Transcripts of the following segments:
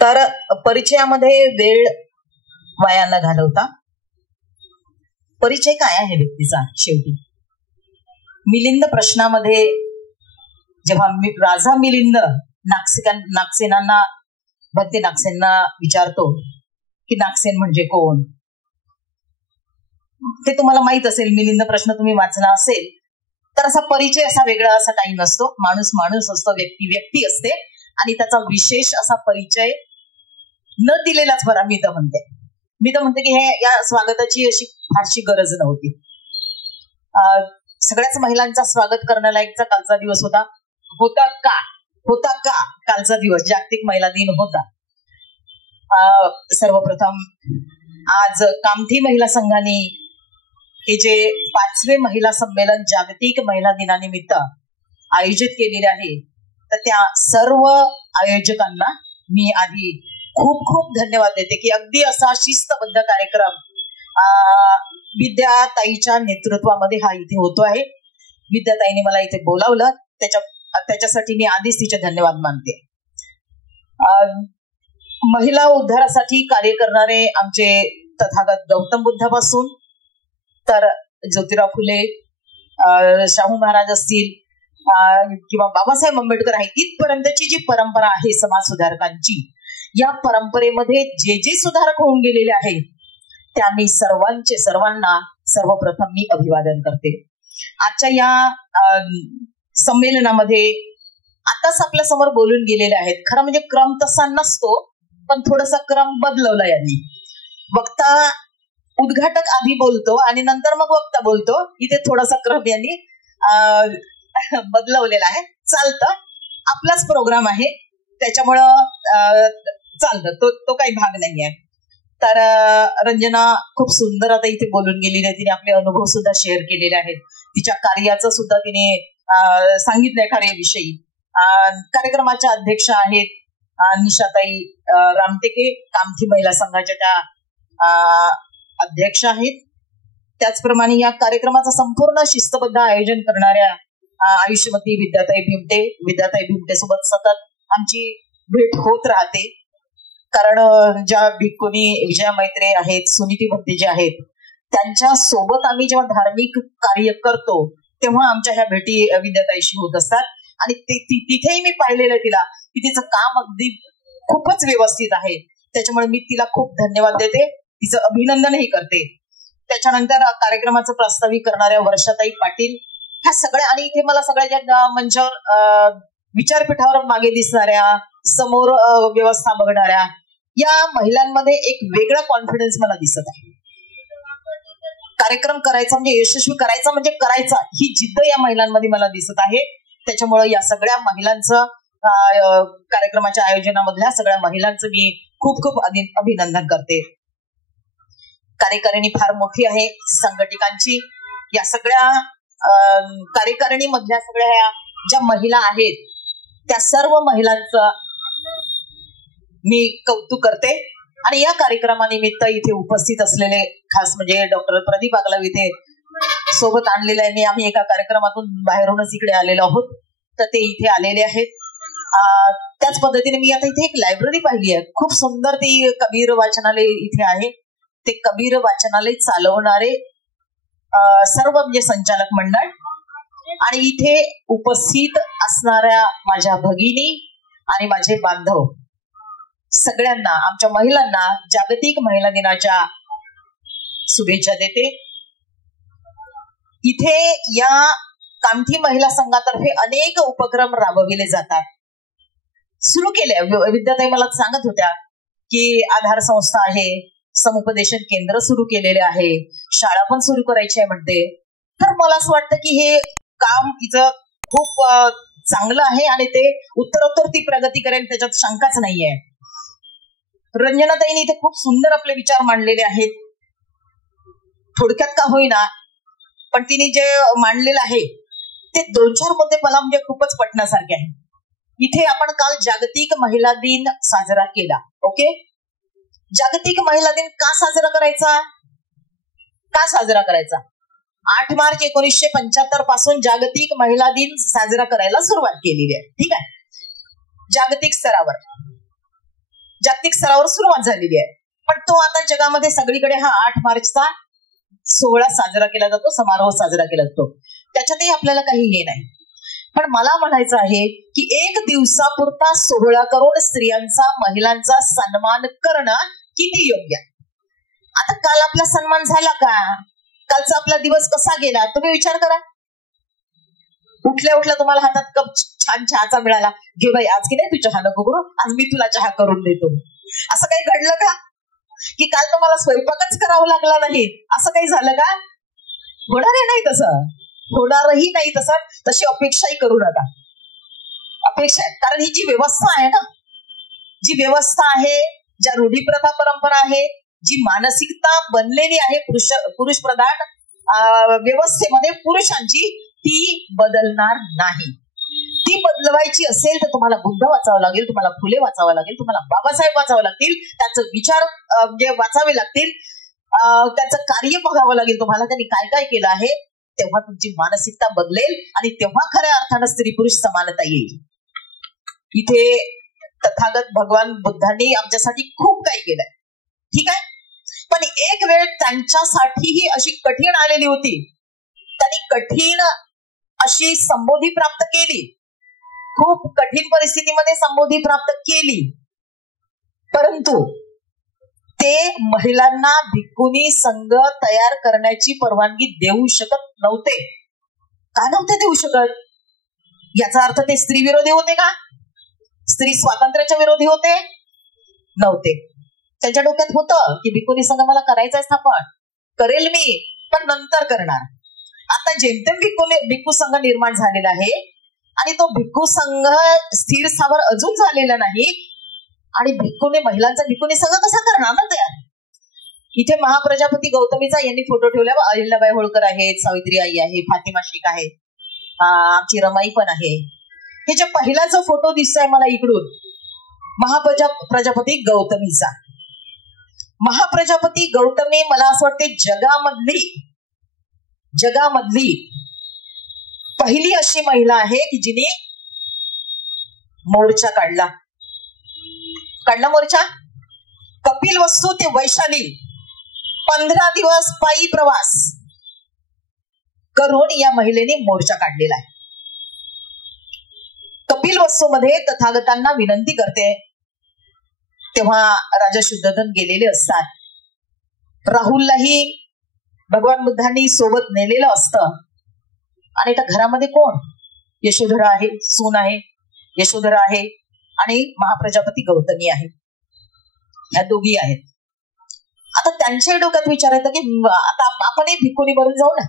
तर परिचयामध्ये वेळ वाया न घालवता, परिचय काय आहे व्यक्तीचा शेवटी, मिलिंद प्रश्नामध्ये जेव्हा राजा मिलिंद नागसेनांना भक्ती नागसेनना विचारतो की नागसेन म्हणजे कोण, ते तुम्हाला माहित असेल, मिलिंद प्रश्न तुम्ही वाचला असेल. तर असा परिचय असा वेगळा असा काही नसतो, माणूस माणूस असतो, व्यक्ती व्यक्ती असते, आणि त्याचा विशेष असा परिचय न दिलेलाच बरा. मी तर म्हणते की हे या स्वागताची अशी फारशी गरज नव्हती. सगळ्याच महिलांचा स्वागत करण्यालायकचा कालचा दिवस होता का कालचा दिवस जागतिक महिला दिन होता. सर्वप्रथम आज कामठी महिला संघाने हे जे 5वे महिला संमेलन जागतिक महिला दिनानिमित्त आयोजित केलेले आहे, तर त्या सर्व आयोजकांना मी आधी खूप खूप धन्यवाद देते की अगदी असा शिस्तबद्ध कार्यक्रम विद्याताईच्या नेतृत्वामध्ये हा इथे होतो आहे. विद्याताईने मला इथे बोलावलं, त्याच्यासाठी मी आधीच तिचे धन्यवाद मानते. महिला उद्धारासाठी कार्य करणारे आमचे तथागत गौतम बुद्धापासून तर ज्योतिराव फुले, शाहू महाराज असतील किंवा बाबासाहेब आंबेडकर आहे, इथपर्यंतची जी परंपरा आहे समाज सुधारकांची, या परंपरेमध्ये जे जे सुधारक होऊन गेलेले आहेत त्या मी सर्वांना सर्वप्रथम मी अभिवादन करते. आजच्या या संमेलनामध्ये आताच आपल्या समोर बोलून गेलेले आहेत. खरं म्हणजे क्रम तसा नसतो, पण थोडासा क्रम बदलवला यांनी. वक्ता उद्घाटक आधी बोलतो आणि नंतर मग वक्ता बोलतो, इथे थोडासा क्रम यांनी बदलवलेला आहे. चालतं, आपलाच प्रोग्राम आहे त्याच्यामुळं चालतं, तो काही भाग नाही आहे. तर रंजना खूप सुंदर आता इथे बोलून गेलेली आहे, तिने आपले अनुभव सुद्धा शेअर केलेले आहेत, तिच्या कार्याचं सुद्धा तिने सांगितलंय कार्याविषयी. कार्यक्रमाच्या अध्यक्ष आहेत निशाताई रामटेके, कामठी महिला संघाच्या त्या अध्यक्ष आहेत. त्याचप्रमाणे या कार्यक्रमाचं संपूर्ण शिस्तबद्ध आयोजन करणाऱ्या आयुष्यमती विद्याताई भीमटे सोबत सतत आमची भेट होत राहते. कारण ज्या भिक्कुनी विजया मैत्रे आहेत, सुनीती भक्ती जे आहेत, त्यांच्या सोबत आम्ही जेव्हा धार्मिक कार्य करतो तेव्हा आमच्या ह्या भेटी विद्याताईशी होत असतात. आणि तिथेही मी पाहिलेलं आहे तिला की तिचं काम अगदी खूपच व्यवस्थित आहे. त्याच्यामुळे मी तिला खूप धन्यवाद देते, तिचं अभिनंदनही करते. त्याच्यानंतर कार्यक्रमाचं प्रास्ताविक करणाऱ्या वर्षाताई पाटील, ह्या सगळ्या, आणि इथे मला सगळ्या मंचावर विचारपीठावर मागे दिसणाऱ्या, समोर व्यवस्था बघणाऱ्या या महिलांमध्ये एक वेगळा कॉन्फिडन्स मला दिसत आहे. कार्यक्रम करायचा म्हणजे यशस्वी करायचा म्हणजे करायचा, ही जिद्द या महिलांमध्ये मला दिसत आहे. त्याच्यामुळे या सगळ्या महिलांचं कार्यक्रमाच्या आयोजनामधल्या सगळ्या महिलांचं मी खूप खूप अभिनंदन करते. कार्यकारिणी फार मोठी आहे संघटकांची. या सगळ्या कार्यकारिणी मधल्या सगळ्या ज्या महिला आहेत त्या सर्व महिलांचं मी कौतुक करते. आणि या कार्यक्रमानिमित्त इथे उपस्थित असलेले खास म्हणजे डॉक्टर प्रदीप आगलाव इथे सोबत आणलेले आहे. आम्ही एका कार्यक्रमातून बाहेरूनच इकडे आलेलो आहोत, तर ते इथे आलेले आहेत. त्याच पद्धतीने मी आता इथे एक लायब्ररी पाहिली आहे, खूप सुंदर. ती कबीर वाचनालय इथे आहे. ते कबीर वाचनालय चालवणारे सर्व म्हणजे संचालक मंडळ आणि इथे उपस्थित असणाऱ्या माझ्या भगिनी आणि माझे बांधव सगळ्यांना, आमच्या महिलांना जागतिक महिला दिनाच्या शुभेच्छा देते. इथे या कामठी महिला संघातर्फे अनेक उपक्रम राबविले जातात, सुरू केले. विद्याताई मला सांगत होत्या की आधार संस्था आहे, समुपदेशन केंद्र सुरू केलेले आहे, शाळा पण सुरू करायची आहे म्हणते. तर मला असं वाटतं की हे काम तिचं खूप चांगलं आहे आणि ते उत्तरोत्तर ती प्रगती करेल, त्याच्यात शंकाच नाहीये. रंजनाताईंनी इथे खूप सुंदर आपले विचार मांडलेले आहेत, थोडक्यात का होईना, पण तिने जे मांडलेलं आहे ते 2-4 मुद्दे मला म्हणजे खूपच पटण्यासारखे आहे. इथे आपण काल जागतिक महिला दिन साजरा केला. ओके, जागतिक महिला दिन का साजरा करायचा? 8 मार्च 1975 पासून जागतिक महिला दिन साजरा करायला सुरुवात केलेली आहे. ठीक आहे, जागतिक स्तरावर. जागतिक स्तरावर सुरुवात झालेली आहे. पण तो आता जगामध्ये सगळीकडे हा 8 मार्चचा सोहळा साजरा केला जातो, समारोह साजरा केला जातो. त्याच्यातही आपल्याला काही हे नाही. पण मला म्हणायचं आहे की एक दिवसापुरता सोहळा करून स्त्रियांचा, महिलांचा सन्मान करणं किती योग्य. आता काल आपला सन्मान झाला का? कालचा आपला दिवस कसा गेला तुम्ही विचार करा. उठल्या उठल्या तुम्हाला हातात कप छान चहाचा मिळाला, घे बाई आज की नाही तू चहा नको करू, आज मी तुला चहा करून देतो. असं काही घडलं का? की काल तुम्हाला स्वयंपाकच करावं लागला नाही, असं काही झालं का? होणारही नाही तसं, होणारही नाही तसं. तशी अपेक्षाही करू नका. अपेक्षा आहे कारण ही जी व्यवस्था आहे ना, जी व्यवस्था आहे, ज्या रूढी प्रथा परंपरा आहे, जी मानसिकता बनलेली आहे पुरुष प्रधान व्यवस्थेमध्ये पुरुषांची, ती बदलणार नाही. ती बदलवायची असेल तर तुम्हाला बुद्ध वाचावं लागेल, तुम्हाला फुले वाचावं लागेल, तुम्हाला बाबासाहेब वाचावं लागतील, त्यांचं विचार म्हणजे वाचावे लागतील, त्यांचं कार्य बघावं लागेल तुम्हाला, त्यांनी काय काय केलं आहे. तेव्हा तुमची मानसिकता बदलेल आणि तेव्हा खऱ्या अर्थानं स्त्री पुरुष समानता येईल. इथे तथागत भगवान बुद्धांनी आमच्यासाठी खूप काही केलंय, ठीक आहे. पण एक वेळ त्यांच्यासाठीही अशी कठीण आलेली होती. त्यांनी कठीण अशी संबोधी प्राप्त केली, खूप कठीण परिस्थितीमध्ये संबोधी प्राप्त केली. परंतु ते महिलांना भिक्खुनी संघ तयार करण्याची परवानगी देऊ शकत नव्हते. का नव्हते देऊ शकत? याचा अर्थ ते स्त्री विरोधी होते का? स्त्री स्वातंत्र्याच्या विरोधी होते? नव्हते. त्यांच्या डोक्यात होतं की भिक्खुनी संघ मला करायचा आहे स्थापन, करेल मी, पण नंतर करणार. आता जेमतेम भिक्खू संघ निर्माण झालेला आहे आणि तो भिक्खू संघ स्थिर स्थावर अजून झालेला नाही आणि महिलांचा भिक्खुनी संघ कसा करणार ना तयार. इथे महाप्रजापती गौतमीचा यांनी फोटो ठेवला. अहिल्याबाई होळकर आहेत, सावित्री आई आहे, फातिमा शेख आहे, आमची रमाई पण आहे. हे जे पहिला जो फोटो दिसतोय मला इकडून, महाप्रजापती गौतमीचा. महाप्रजापती गौतमी मला असं वाटते जगामधली पहिली अशी महिला आहे की जिने मोर्चा काढला मोर्चा. कपिलवस्तू ते वैशाली 15 दिवस पायी प्रवास करून या महिलेने मोर्चा काढलेला आहे. कपिलवस्तू मध्ये तथागतांना विनंती करते, तेव्हा राजा शुद्धोधन गेलेले असतात. राहुललाही भगवान बुद्धांनी सोबत नेलेलं असतं आणि त्या घरामध्ये कोण? यशोधरा आहे, सून आहे, यशोधरा आहे आणि महाप्रजापती गौतमी आहे. ह्या दोघी आहेत. आता त्यांच्या डोक्यात विचार येतं की आता आपणही भिक्खुनी बनून जाऊ ना,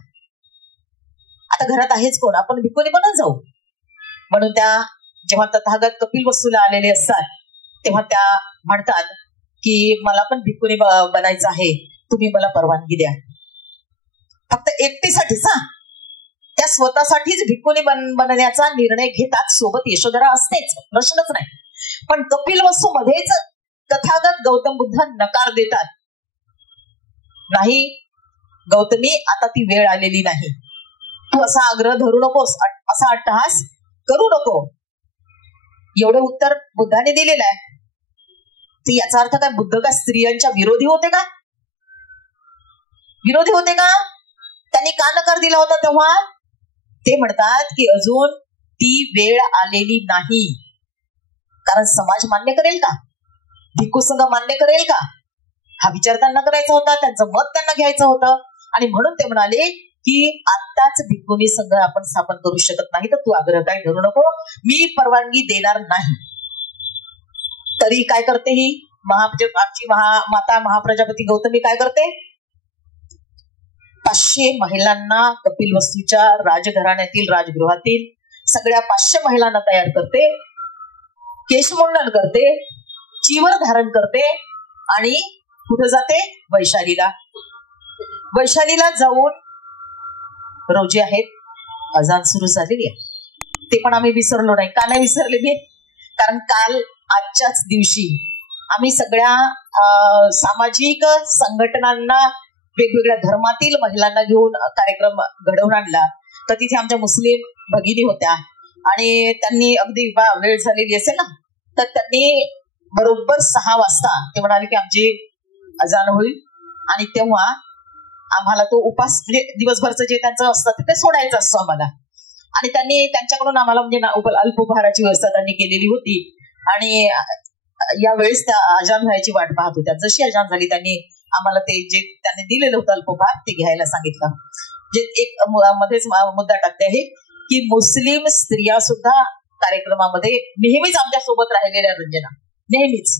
आता घरात आहेच कोण, आपण भिक्खुनी बनून जाऊ. म्हणून त्या जेव्हा तथागत कपिलवस्तूला आलेले असतात तेव्हा त्या म्हणतात की मला पण भिक्खुनी बनायचं आहे, तुम्ही मला परवानगी द्या. फक्त एकटीसाठीच हा, त्या स्वतःसाठीच भिक्खुनी बनण्याचा निर्णय घेतात. सोबत यशोधरा असतेच, प्रश्नच नाही. पण कपिलवस्तू मध्येच तथागत गौतम बुद्ध नकार देतात. नाही गौतमी, आता ती वेळ आलेली नाही, तू असा आग्रह धरू नकोस, असा अट्टहास करू नको. एवढं उत्तर बुद्धाने दिलेलं आहे. तर याचा अर्थ काय, बुद्ध का स्त्रियांच्या विरोधी होते का? विरोधी होते का? त्यांनी का नकार दिला होता तेव्हा? ते म्हणतात की अजून ती वेळ आलेली नाही. कारण समाज मान्य करेल का? भिक्खू संघ मान्य करेल का? हा विचार त्यांना करायचा होता, त्यांचं मत त्यांना घ्यायचं होतं. आणि म्हणून ते म्हणाले की आत्ताच भिक्खुनी संघ आपण स्थापन करू शकत नाही, तर तू आग्रह काय धरू नको, मी परवानगी देणार नाही. तरी काय करते ही आमची माता महाप्रजापती गौतमी? काय करते? 500 महिलांना कपिलवस्तूच्या राजघराण्यातील, राजगृहातील सगळ्या 500 महिलांना तयार करते, केशमुंडन करते, चीवर धारण करते आणि कुठे जाते? वैशालीला. वैशालीला जाऊन रोजे आहेत, अजान सुरू झालेली आहे. ते पण आम्ही विसरलो नाही. का नाही विसरले मी? कारण काल आजच्याच दिवशी आम्ही सगळ्या सामाजिक संघटनांना, वेगवेगळ्या धर्मातील महिलांना घेऊन कार्यक्रम घडवून आणला. तर तिथे आमच्या मुस्लिम भगिनी होत्या आणि त्यांनी अगदी वेळ झालेली असेल ना, तर त्यांनी बरोबर 6 वाजता ते म्हणाले की आमची अजान होईल आणि तेव्हा आम्हाला तो उपास म्हणजे दिवसभरचं जे त्यांचं असतं ते सोडायचं असतो आम्हाला. आणि त्यांनी त्यांच्याकडून आम्हाला म्हणजे अल्पोपहाराची व्यवस्था त्यांनी केलेली होती आणि यावेळेस त्या अजान व्हायची वाट पाहत होत्या. जशी अजान झाली त्यांनी आम्हाला ते जे त्यांनी दिलेलं होतं अल्पोपहार ते घ्यायला सांगितलं. जे एक मध्येच मुद्दा टाकते आहे की मुस्लिम स्त्रिया सुद्धा कार्यक्रमामध्ये नेहमीच आमच्या सोबत राहिलेल्या रंजना नेहमीच.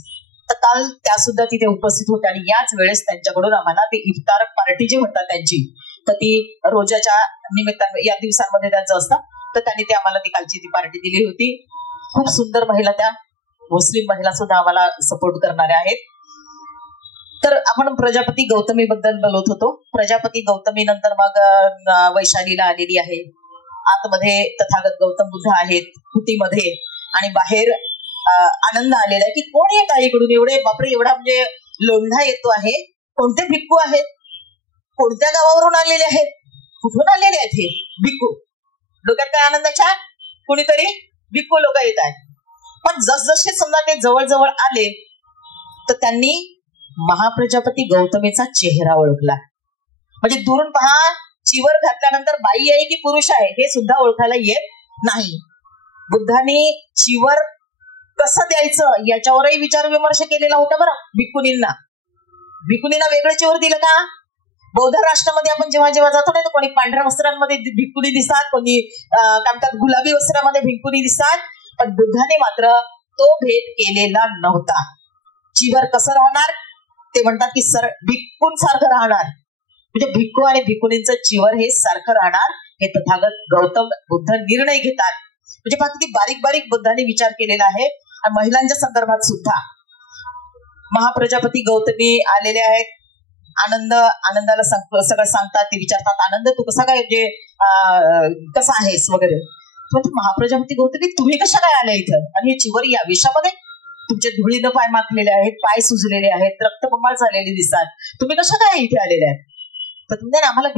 तर काल त्या सुद्धा तिथे उपस्थित होत्या आणि याच वेळेस त्यांच्याकडून आम्हाला ते इफ्तार पार्टी जी म्हणतात त्यांची तर ती रोजाच्या निमित्ताने या दिवसांमध्ये त्यांचं असतं तर त्यांनी ते आम्हाला ती कालची ती पार्टी दिली होती. खूप सुंदर महिला त्या मुस्लिम महिला सुद्धा आम्हाला सपोर्ट करणाऱ्या आहेत. तर आपण प्रजापती गौतमी बद्दल बोलत होतो. प्रजापती गौतमी नंतर मग वैशालीला आलेली आहे. आतमध्ये तथागत गौतम बुद्ध आहेत कुटीमध्ये आणि बाहेर आनंद आलेला आहे की कोण येत आहे इकडून एवढे बापरे एवढा म्हणजे लोंढा येतो आहे. कोणते भिक्खू आहेत कोणत्या गावावरून आलेले आहेत कुठून आलेले आहेत हे भिक्खू. डोक्यात काय आनंदाच्या कुणीतरी भिक्खू लोक येत आहेत. पण जसजसे समजा ते जवळ आले तर त्यांनी महाप्रजापती गौतमीचा चेहरा ओळखला. म्हणजे दुरून पहा चिवर घातल्यानंतर बाई आहे की पुरुष आहे हे सुद्धा ओळखायला येत नाही. बुद्धांनी चिवर कसं द्यायचं याच्यावरही विचार विमर्श केलेला होता बरं. भिक्खुनींना वेगळं चिवर दिलं का. बौद्ध राष्ट्रामध्ये आपण जेव्हा जातो ना तर कोणी पांढऱ्या वस्त्रांमध्ये भिक्खुनी दिसतात कोणी काय म्हणतात गुलाबी वस्त्रामध्ये भिक्खुनी दिसतात. पण बुद्धाने मात्र तो भेद केलेला नव्हता. चिवर कसं राहणार ते म्हणतात की भिक्खूंसारखं राहणार म्हणजे भिक्खू आणि भिक्खुनींचं चिवर हे सारखं राहणार हे तथागत गौतम बुद्ध निर्णय घेतात. म्हणजे पहा किती बारीक बारीक बुद्धाने विचार केलेला आहे. आणि महिलांच्या संदर्भात सुद्धा महाप्रजापती गौतमी आलेले आहेत. आनंदाला सगळं सांगतात ते विचारतात आनंद तू कसा काय म्हणजे कसा आहेस वगैरे. महाप्रजापती गौतमी तुम्ही कशा काय आल्या इथं आणि हे चिवर या विषयामध्ये तुमचे धुळीनं पाय माखलेले आहेत पाय सुजलेले आहेत रक्तबंबाळ झालेले दिसतात तुम्ही कशा काय इथे आलेले आहेत. तर तुम्ही आम्हाला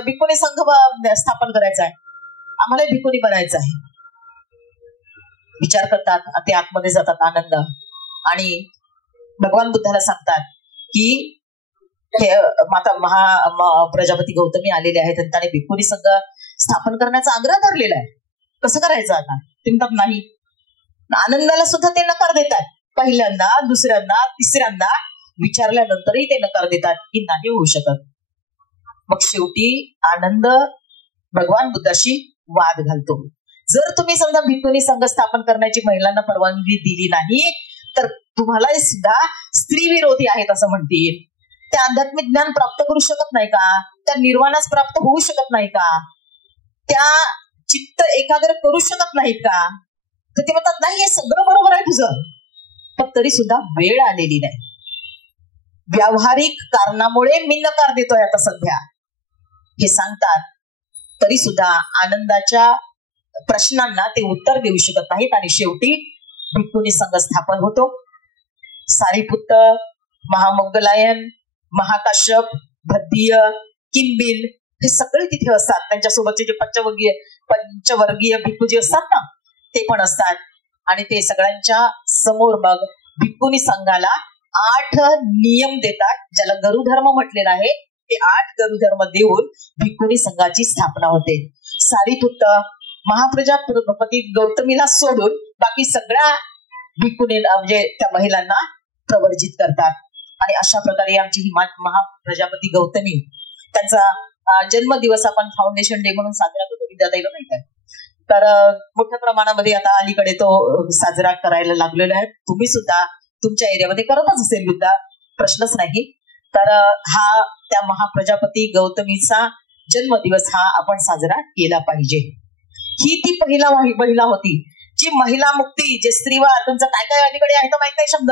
भिक्खुनी संघ स्थापन करायचा आहे आम्हाला भिक्खुनी बनायचं आहे. विचार करतात ते आतमध्ये जातात आनंद आणि भगवान बुद्धाला सांगतात की हे माता प्रजापती गौतमी आलेले आहेत आणि त्याने भिक्खुनी संघ स्थापन करण्याचा आग्रह धरलेला आहे. कसं करायचं आता ते म्हणतात नाही. आनंदाला सुद्धा ते नकार देतात. पहिल्यांदा दुसऱ्यांदा तिसऱ्यांदा विचारल्यानंतरही ते नकार देतात की नाही होऊ शकत. मग शेवटी आनंद भगवान बुद्धाशी वाद घालतो. जर तुम्ही समजा भिक्खुनी संघ स्थापन करण्याची महिलांना परवानगी दिली नाही तर तुम्हाला सुद्धा स्त्री विरोधी आहेत असं म्हणतील. त्या आध्यात्मिक ज्ञान प्राप्त करू शकत नाही का. त्या निर्वाणास प्राप्त होऊ शकत नाही का. त्या चित्त एकाग्र करू शकत नाहीत का. तर ते म्हणतात नाही हे सगळं बरोबर आहे तुझं पण तरी सुद्धा वेळ आलेली नाही. व्यावहारिक कारणामुळे मी नकार देतोय आता सध्या हे सांगतात. तरी सुद्धा आनंदाच्या प्रश्नांना ते उत्तर देऊ शकत नाहीत आणि शेवटी भिक्खुनी संघ स्थापन होतो. सारीपुत्त महामोग्गलायन महाकाश्यप भद्दीय किंबिल हे सगळे तिथे असतात. त्यांच्यासोबतचे जे पंचवर्गीय भिक्खू जे असतात ना ते पण असतात आणि ते सगळ्यांच्या समोर मग भिक्खुनी संघाला 8 नियम देतात ज्याला गरुधर्म म्हटलेला आहे. ते 8 गरुधर्म देऊन भिक्खुनी संघाची स्थापना होते. सारीपुत्त महाप्रजापती गौतमीला सोडून बाकी सगळ्या भिक्खुनी म्हणजे त्या महिलांना प्रवर्जित करतात आणि अशा प्रकारे आमची ही महाप्रजापती गौतमी त्यांचा जन्मदिवस आपण फाउंडेशन डे म्हणून साजरा करतो. विद्याताईला माहित आहे तर मोठ्या प्रमाणामध्ये आता अलीकडे तो साजरा करायला लागलेला आहे. तुम्ही सुद्धा तुमच्या एरियामध्ये करतच असेल विद्या प्रश्नच नाही. तर हा त्या महाप्रजापती गौतमीचा जन्मदिवस हा आपण साजरा केला पाहिजे. ही ती पहिला महिला होती जी महिला मुक्ती जे स्त्रीवाद तुमचं काय काय अलीकडे आहे तर माहित नाही शब्द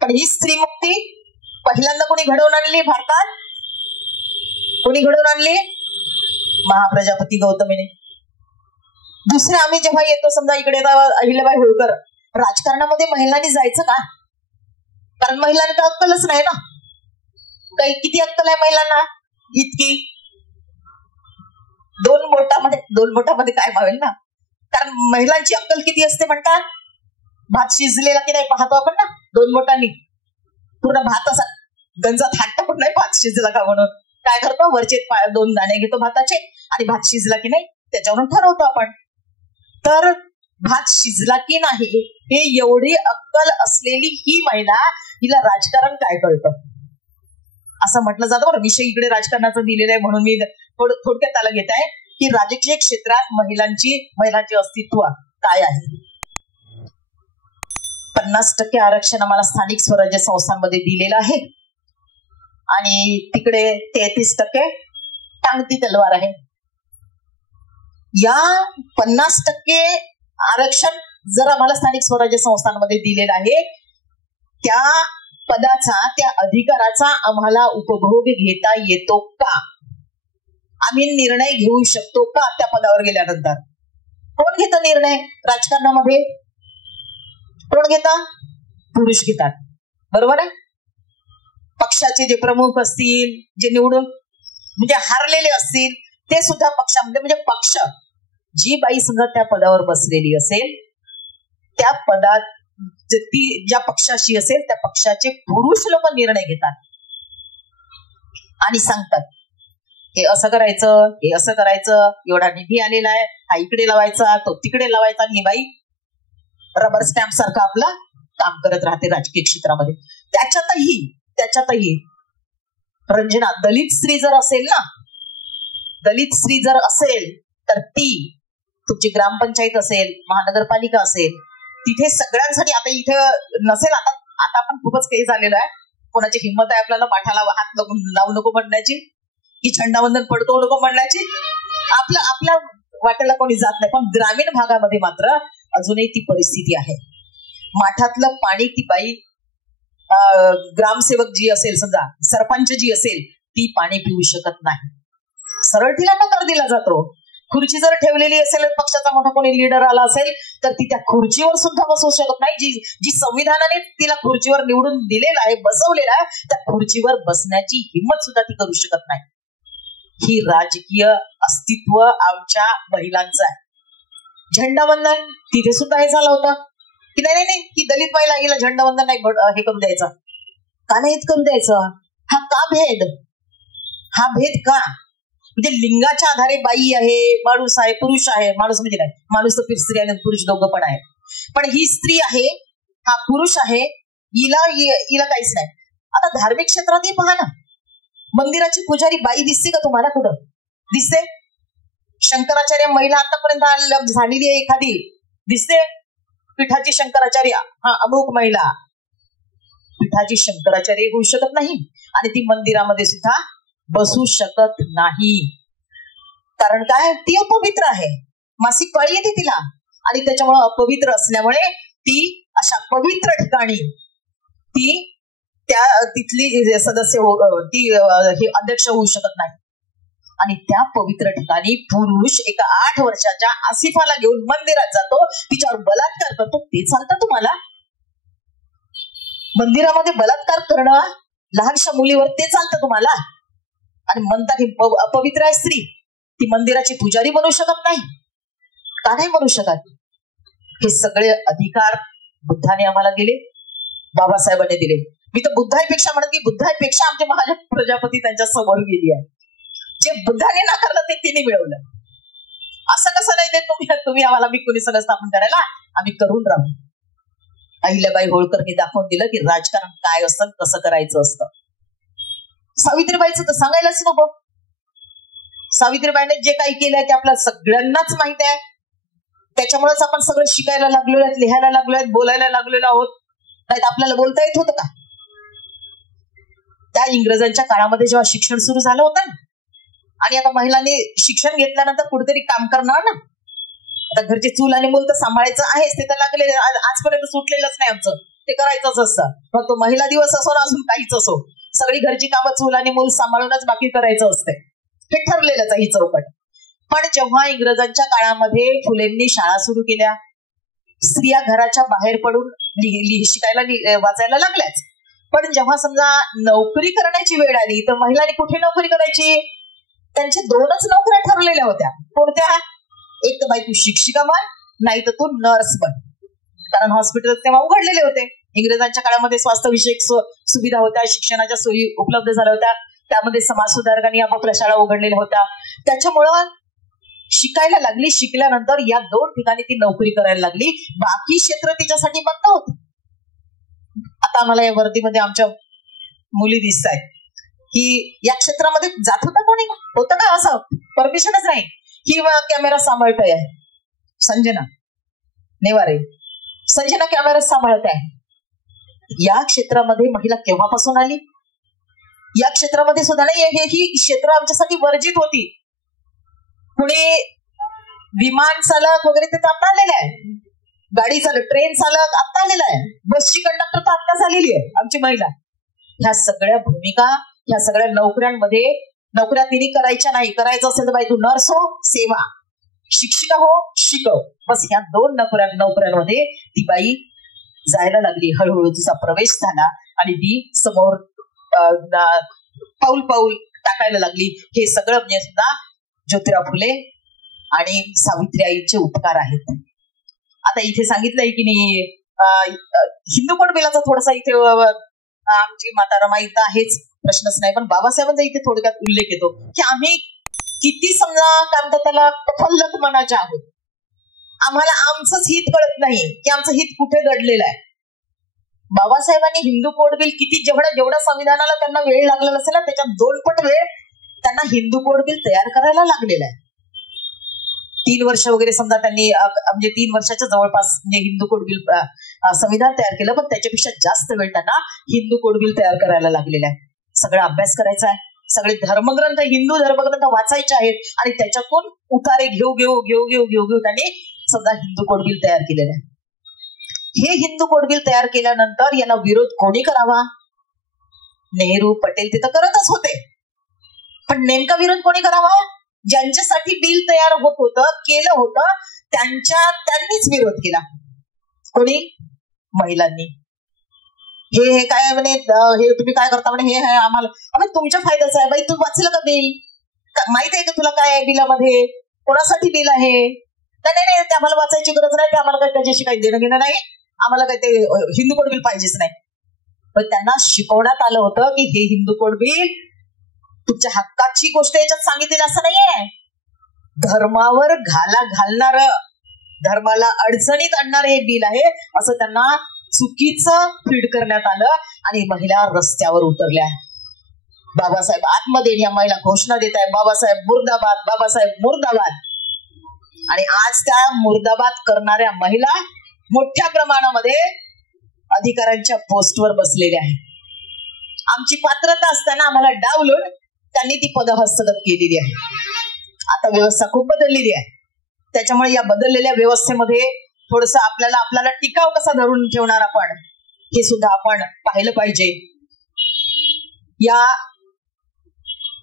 पण ही स्त्री मुक्ती पहिल्यांदा कोणी घडवून आणली भारतात. कोणी घडवून आणली महाप्रजापती गौतमीने. दुसरे आम्ही जेव्हा येतो समजा इकडे अहिल्याबाई होळकर राजकारणामध्ये महिलांनी जायचं का कारण महिलांना तर अक्कलच नाही ना. काही किती अक्कल आहे महिलांना इतकी 2 बोटामध्ये काय मावेल ना कारण महिलांची अक्कल किती असते म्हणतात भात शिजलेला की नाही पाहतो आपण ना, 2 बोटांनी पूर्ण भात असा गंजात हात टाकून नाही भात शिजला का म्हणून. काय करतो, वरचे 2 दाणे घेतो भाताचे आणि भात शिजला की नाही त्याच्यावरून ठरवतो आपण. तर भात शिजला की नाही हे एवढी अक्कल असलेली ही महिला, हिला राजकारण काय कळतं असं म्हटलं जातं. बरं, विषय इकडे राजकारणाचा दिलेला आहे म्हणून मी थोडक्यात त्याला घेत आहे की राजकीय क्षेत्रात महिलांचे अस्तित्व काय आहे. 50% आरक्षण आम्हाला स्थानिक स्वराज्य संस्थांमध्ये दिलेलं आहे आणि तिकडे 33% टांगती तलवार आहे. या 50% आरक्षण जर आम्हाला स्थानिक स्वराज्य संस्थांमध्ये दिलेलं आहे, त्या पदाचा, त्या अधिकाराचा आम्हाला उपभोग घेता येतो का, आम्ही निर्णय घेऊ शकतो का त्या पदावर गेल्यानंतर. कोण घेतं निर्णय राजकारणामध्ये, कोण घेतात, पुरुष घेतात, बरोबर आहे. पक्षाचे जे प्रमुख असतील, जे निवडून म्हणजे हारलेले असतील, ते सुद्धा पक्षामध्ये, म्हणजे पक्ष जी बाई सुद्धा त्या पदावर बसलेली असेल, त्या पदात ती ज्या पक्षाशी असेल त्या पक्षाचे पुरुष लोक निर्णय घेतात आणि सांगतात हे असं करायचं, हे असं करायचं, एवढा निधी आलेला आहे, हा इकडे लावायचा, तो तिकडे लावायचा, आणि ही बाई रबर स्टॅम्प सारखं आपलं काम करत राहते राजकीय क्षेत्रामध्ये. त्याच्यातही रंजना, दलित स्त्री जर असेल ना, दलित स्त्री जर असेल तर ती तुमची ग्रामपंचायत असेल, महानगरपालिका असेल, तिथे सगळ्यांसाठी, आता इथं नसेल, आता आपण खूपच काही झालेलं आहे, कोणाची हिंमत आहे आपल्याला पाठाला हात लावू नको म्हणण्याची, की झेंडावंदन पडतो नको म्हणण्याची, आपल्या वाट्याला कोणी जात नाही. पण ग्रामीण भागामध्ये मात्र अजूनही ती परिस्थिती आहे. माठातलं पाणी ती बाई, ग्रामसेवक जी असेल, समजा सरपंच जी असेल, ती पाणी पिऊ शकत नाही. सरळ तिला नकार दिला जातो. खुर्ची जर ठेवलेली असेल, पक्षाचा मोठा कोणी लीडर आला असेल, तर ती त्या खुर्चीवर सुद्धा बसू शकत नाही. जी संविधानाने तिला खुर्चीवर निवडून दिलेलं आहे, बसवलेलं आहे, त्या खुर्चीवर बसण्याची हिंमत सुद्धा ती करू शकत नाही. ही राजकीय अस्तित्व आमच्या महिलांचं आहे. झेंडावंदन तिथे सुद्धा हे झालं होतं की नाही, की दलित महिला, हिला झेंडावंदन नाही हे करू द्यायचं, का नाही करू द्यायचं, हा भेद का, म्हणजे लिंगाच्या आधारे बाई आहे, माणूस आहे, पुरुष आहे. माणूस म्हणजे काय, माणूस तर स्त्री आणि पुरुष दोघं पण आहे, पण ही स्त्री आहे, हा पुरुष आहे, हिला काहीच नाही. आता धार्मिक क्षेत्रातही पहा ना, मंदिराची पुजारी बाई दिसते का तुम्हाला, कुठं दिसते? शंकराचार्य महिला आतापर्यंत झालेली आहे एखादी, दिसते? पीठाची शंकराचार्य, हा अमुक महिला पीठाची शंकराचार्य होऊ शकत नाही आणि ती मंदिरामध्ये सुद्धा बसू शकत नाही. कारण काय, ती अपवित्र आहे, मासिक पाळी येते तिला, आणि त्याच्यामुळे अपवित्र असल्यामुळे ती अशा पवित्र ठिकाणी ती तिथली सदस्य ती हे अध्यक्ष होऊ शकत नाही. आणि त्या पवित्र ठिकाणी पुरुष एका 8 वर्षाच्या आसिफाला घेऊन मंदिरात जातो, तिच्यावर बलात्कार करतो, ते चालतं तुम्हाला? मंदिरामध्ये बलात्कार करणं लहानशा मुलीवर, ते चालतं तुम्हाला? आणि म्हणतात ही अपवित्र आहे स्त्री, ती मंदिराची पुजारी बनू शकत नाही, का नाही बनू शकत? हे सगळे अधिकार बुद्धाने आम्हाला दिले, बाबासाहेबांनी दिले. मी तर बुद्धापेक्षा म्हणत की बुद्धापेक्षा आमचे महाराज प्रजापती त्यांच्या समोर गेली आहे. जे बुद्धाने नाकारलं ते तिने मिळवलं. असं कसं नाही देत तुम्ही आम्हाला भिक्खुनी सगळं स्थापन करायला, आम्ही करून राहू. अहिल्याबाई होळकरने दाखवून दिलं की राजकारण काय असतं, कसं करायचं असतं. सावित्रीबाईचं तर सांगायलाच नको. सावित्रीबाईने जे काही केलंय ते आपल्या सगळ्यांनाच माहित आहे. त्याच्यामुळेच आपण सगळं शिकायला लागलो आहेत, लिहायला लागलो आहेत, बोलायला लागलेलो आहोत. नाही आपल्याला बोलता येत होतं का? त्या इंग्रजांच्या काळामध्ये जेव्हा शिक्षण सुरू झालं होतं आणि आता महिलांनी शिक्षण घेतल्यानंतर कुठेतरी काम करणार ना, आता घरचे चूल आणि मूल तर सांभाळायचं आहेच, ते तर लागले, आजपर्यंत सुटलेलंच नाही आमचं, ते करायचंच असतं. मग तो महिला दिवस असो ना अजून काहीच असो, सगळी घरची कामं चूल आणि मूल सांभाळूनच बाकी करायचं असते, हे ठरलेलंच आहे ही चौकट. पण जेव्हा इंग्रजांच्या काळामध्ये फुलेंनी शाळा सुरू केल्या, स्त्रिया घराच्या बाहेर पडून शिकायला वाचायला लागल्याच. पण जेव्हा समजा नोकरी करण्याची वेळ आली तर महिलांनी कुठे नोकरी करायची? त्यांच्या 2च नोकऱ्या ठरलेल्या होत्या. कोणत्या? एक तर बाई तू शिक्षिका बन, नाही तर तू नर्स बन. कारण हॉस्पिटल तेव्हा उघडलेले होते. इंग्रजांच्या काळामध्ये स्वास्थ्यविषयक सुविधा होत्या, शिक्षणाच्या सोयी उपलब्ध झाल्या होत्या, त्यामध्ये समाज सुधारकांनी आपापल्या शाळा उघडलेल्या होत्या. त्याच्यामुळं शिकायला लागली. शिकल्यानंतर या 2 ठिकाणी ती नोकरी करायला लागली. बाकी क्षेत्र तिच्यासाठी बंद होते. आता आम्हाला या वर्दीमध्ये आमच्या मुली दिसत आहेत की या क्षेत्रामध्ये जात होता कोणी, होतं का असं? परमिशनच नाही. ही कॅमेरा सांभाळत आहे संजना नेवारे. संजना कॅमेरा सांभाळत आहे. या क्षेत्रामध्ये महिला केव्हापासून आली? या क्षेत्रामध्ये सुद्धा नाही. ही क्षेत्र आमच्यासाठी वर्जित होती. पुणे विमान चालक वगैरे ते आता आलेलं आहे, गाडी चालक, ट्रेन चालक आता आलेला आहे, बसची कंडक्टर तर आता झालेली आहे आमची महिला. ह्या सगळ्या भूमिका, ह्या सगळ्या नोकऱ्यांमध्ये, नोकऱ्या तिने करायच्या नाही. करायचं असेल तर बाई तू नर्स हो, सेवा, शिक्षिका हो, शिकव. बस ह्या 2 नोकऱ्यांमध्ये ती बाई जायला लागली. हळूहळू तिचा प्रवेश झाला आणि ती समोर पाऊल पाऊल टाकायला लागली. हे सगळं म्हणजे सुद्धा ज्योतिराव फुले आणि सावित्रीआईचे उपकार आहेत. आता इथे सांगितलंय की नाही हिंदू कोड बिलाचा थोडासा इथे आमची माता रमाई तर आहेच, प्रश्नच नाही, पण बाबासाहेबांचा इथे थोडक्यात उल्लेख येतो की आम्ही किती समजा काय म्हणतात त्याला तफल्लक मनाचे आहोत. आम्हाला आमचंच हित कळत नाही की आमचं हित कुठे दडलेलं आहे. बाबासाहेबांनी हिंदू कोड बिल किती जेवढा संविधानाला त्यांना वेळ लागलेला असेल ना, त्याच्यात 2 पट वेळ त्यांना हिंदू कोड बिल तयार करायला लागलेला आहे. 3 वर्ष वगैरे समजा त्यांनी म्हणजे 3 वर्षाच्या जवळपास म्हणजे हिंदू कोड बिल संविधान तयार केलं, पण त्याच्यापेक्षा जास्त वेळ त्यांना हिंदू कोड बिल तयार करायला लागलेला आहे. सगळा अभ्यास करायचा आहे, सगळे धर्मग्रंथ, हिंदू धर्मग्रंथ वाचायचे आहेत आणि त्याच्यातून उतारे घेऊ त्यांनी समजा हिंदू कोड बिल तयार केलेलं आहे. हे हिंदू कोड बिल तयार केल्यानंतर याला विरोध कोणी करावा? नेहरू, पटेल ते तर करतच होते, पण नेमका विरोध कोणी करावा? ज्यांच्यासाठी बिल तयार होत होतं, केलं होतं, त्यांनीच विरोध केला. कोणी? महिलांनी. हे काय म्हणे, हे तुम्ही काय करता म्हणे, हे आम्हाला तुमच्या फायद्याचं आहे. बाई तू वाचलं का बिल? माहित आहे का तुला काय आहे बिलामध्ये? कोणासाठी बिल आहे? नाही ते आम्हाला वाचायची गरज नाही, ते आम्हाला काही त्याच्याशी काही देणं घेणं नाही, आम्हाला काही ते हिंदू कोड बिल पाहिजेच नाही. पण त्यांना शिकवण्यात आलं होतं की हे हिंदू कोड बिल तुमच्या हक्काची गोष्ट याच्यात सांगितलेली असं नाहीये. धर्मावर घाला घालणार, धर्माला अडचणीत आणणार हे बिल आहे असं त्यांना चुकीचं फीड करण्यात आलं आणि महिला रस्त्यावर उतरल्या. बाबासाहेब आतमध्ये या महिला घोषणा देत आहे, बाबासाहेब मुर्दाबाद, बाबासाहेब मुर्दाबाद. आणि आज त्या मुर्दाबाद करणाऱ्या महिला मोठ्या प्रमाणामध्ये अधिकाऱ्यांच्या पोस्टवर बसलेल्या आहेत. आमची पात्रता असताना आम्हाला डावलून त्यांनी ती पद हस्तगत केलेली आहे. आता व्यवस्था खूप बदललेली आहे. त्याच्यामुळे या बदललेल्या व्यवस्थेमध्ये थोडस आपल्याला टिकाव कसा धरून ठेवणार आपण हे सुद्धा आपण पाहिलं पाहिजे. या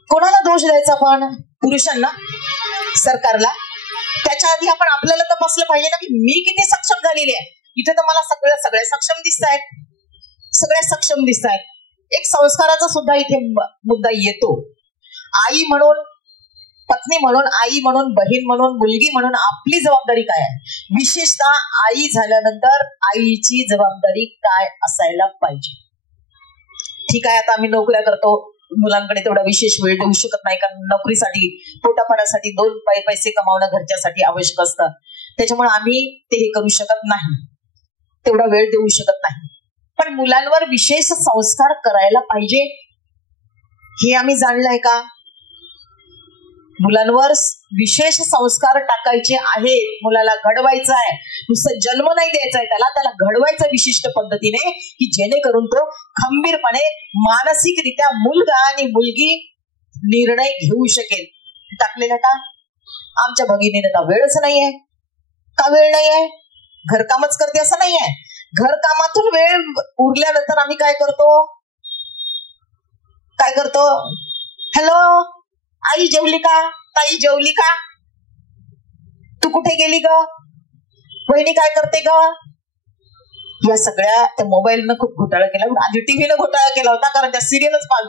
कोणाला दोष द्यायचा? आपण पुरुषांना, सरकारला. त्याच्या आधी आपण आपल्याला तपासलं पाहिजे ना की मी किती सक्षम झालेली आहे. इथे तर मला सगळे सक्षम दिसत आहेत, सगळे सक्षम दिसत आहेत. एक संस्काराचा सुद्धा इथे मुद्दा येतो. आई म्हणून, पत्नी म्हणून, आई म्हणून, बहीण म्हणून, मुलगी म्हणून आपली जबाबदारी काय आहे? विशेषतः आई झाल्यानंतर आईची जबाबदारी काय असायला पाहिजे? ठीक आहे, आता आम्ही नोकऱ्या करतो, मुलांकडे तेवढा विशेष वेळ देऊ शकत नाही, कारण नोकरीसाठी, पोटापाण्यासाठी 2 पैसे कमावणं घरच्यासाठी आवश्यक असतं. त्याच्यामुळे आम्ही ते हे करू शकत नाही, तेवढा वेळ देऊ शकत नाही. पण मुलांवर विशेष संस्कार करायला पाहिजे हे आम्ही जाणलंय का? मुलांवर विशेष संस्कार टाकायचे आहेत, मुलाला घडवायचं आहे. नुसतं जन्म नाही द्यायचा आहे, त्याला घडवायचं विशिष्ट पद्धतीने की जेणेकरून तो खंबीरपणे मानसिकरित्या मुलगा आणि मुलगी निर्णय घेऊ शकेल. टाकलेलं का? आमच्या भगिनीने का वेळच नाहीये? का वेळ नाहीये? घरकामच करते असं नाहीये. घरकामातून वेळ उरल्यानंतर आम्ही काय करतो? हॅलो आई जेवली का? ताई जेवली का? तू कुठे गेली ग? बहिणी काय करते ग? या सगळ्या त्या मोबाईलनं खूप घोटाळा केला. आधी टीव्हीनं घोटाळा केला होता, कारण त्या सिरियलच पाहत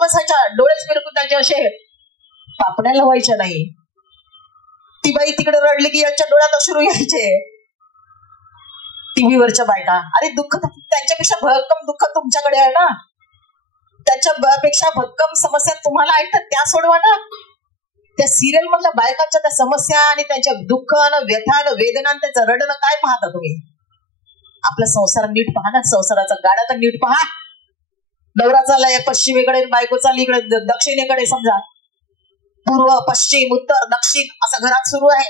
बसायच्या, डोळेच फिरकून त्यांचे असे पापण्याला व्हायच्या नाही. ती बाई तिकडे रडली की यांच्या डोळ्यात अश्रू यायचे. टीव्हीवरच्या बायका, अरे दुःख त्यांच्यापेक्षा भक्कम दुःख तुमच्याकडे आहे ना, त्याच्यापेक्षा भक्कम समस्या तुम्हाला आहेत त्या सोडवा ना. त्या सिरियल मधल्या बायकांच्या त्या समस्या आणि त्यांच्या दुःख व्यथा वेदना त्यांचं रडणं काय पाहता तुम्ही? आपला संसार नीट पहा ना, संसाराचा गाडा तर नीट पहा. नवरा चाललाय पश्चिमेकडे, बायको चालली इकडे दक्षिणेकडे, समजा पूर्व पश्चिम उत्तर दक्षिण असं घरात सुरू आहे.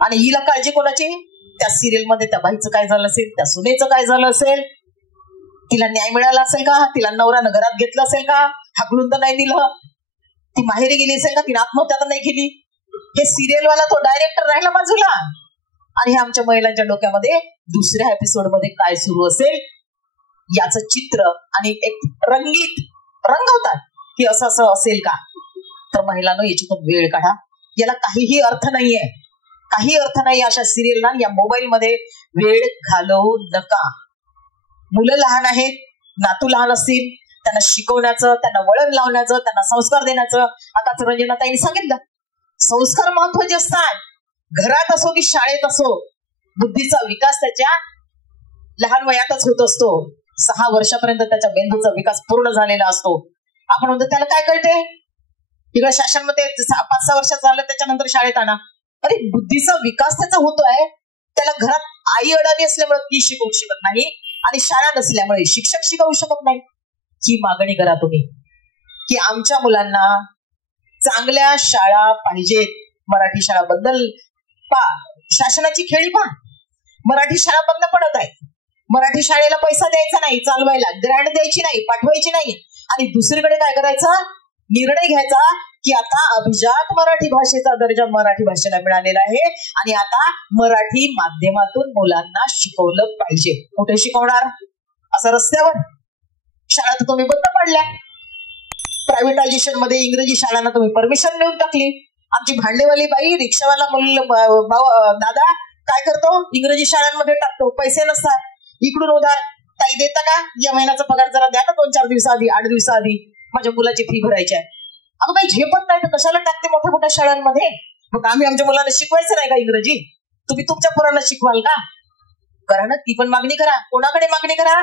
आणि हिला काळजी कोणाची? त्या सिरियल मध्ये त्या बाईचं काय झालं असेल, त्या सुनेचं काय झालं असेल, तिला न्याय मिळाला असेल का, तिला नवऱ्यानं घरात घेतलं असेल का, हाकलून तर नाही दिलं, ती माहेरी गेली असेल का, तिने आत्महत्या तर नाही केली. हे सिरियलवाला तो डायरेक्टर राहिला बाजूला, आणि हे आमच्या महिलांच्या डोक्यामध्ये दुसऱ्या एपिसोड मध्ये काय सुरू असेल याचं चित्र आणि एक रंगीत रंगवतात की असं असं असेल का. तर महिलांनो, याच्यातून वेळ काढा. याला काहीही अर्थ नाहीये, काही अर्थ नाही अशा सिरियलला या मोबाईल मध्ये वेळ घालवू नका. मुलं लहान आहेत, नातू लहान असतील, त्यांना शिकवण्याचं, त्यांना वळण लावण्याचं, त्यांना संस्कार देण्याचं. आताच रंजनाताईंनी सांगितलं, संस्कार महत्वाचे असतात. घरात असो की शाळेत असो, बुद्धीचा विकास त्याच्या लहान वयातच होत असतो. 6 वर्षापर्यंत त्याच्या मेंदूचा विकास पूर्ण झालेला असतो. आपण म्हणतो त्याला काय कळते, इकडे शासनमध्ये 5-6 वर्ष झालं त्याच्यानंतर शाळेत आणा. अरे बुद्धीचा विकास त्याचा होतोय, त्याला घरात आई अडाणी असल्यामुळे ती शिकवू शकत नाही आणि शाळा नसल्यामुळे शिक्षक शिकवू शकत नाही. ही मागणी करा तुम्ही की आमच्या मुलांना चांगल्या शाळा पाहिजेत. मराठी शाळा बद्दल शासनाची खेळी पहा. मराठी शाळा बंद पडत आहे. मराठी शाळेला पैसा द्यायचा नाही, चालवायला ग्रँड द्यायची नाही, पाठवायची नाही. आणि दुसरीकडे काय करायचं, निर्णय घ्यायचा की आता अभिजात मराठी भाषेचा दर्जा मराठी भाषेला मिळालेला आहे आणि आता मराठी माध्यमातून मुलांना शिकवलं पाहिजे. कुठे शिकवणार? असं रस्त्यावर? शाळा तर तुम्ही बंद पडल्या. प्रायव्हेटायझेशन मध्ये इंग्रजी शाळांना तुम्ही परमिशन देऊन टाकली. आमची भांडेवाली बाई, रिक्षावाला दादा काय करतो, इंग्रजी शाळांमध्ये टाकतो. पैसे नसतात, इकडून उधार. ताई देता का, या महिन्याचा पगार जरा द्या ना, 2-4 दिवसाआधी, 8 दिवसाआधी माझ्या मुलाची फी भरायची आहे. अगं बाई, झेपत नाही तर कशाला टाकते मोठ्या मोठ्या शाळांमध्ये? मग आम्ही आमच्या मुलांना शिकवायचं नाही का इंग्रजी? तुम्ही तुमच्या पोरांना शिकवाल का? करा ना, ती पण मागणी करा. कोणाकडे मागणी करा?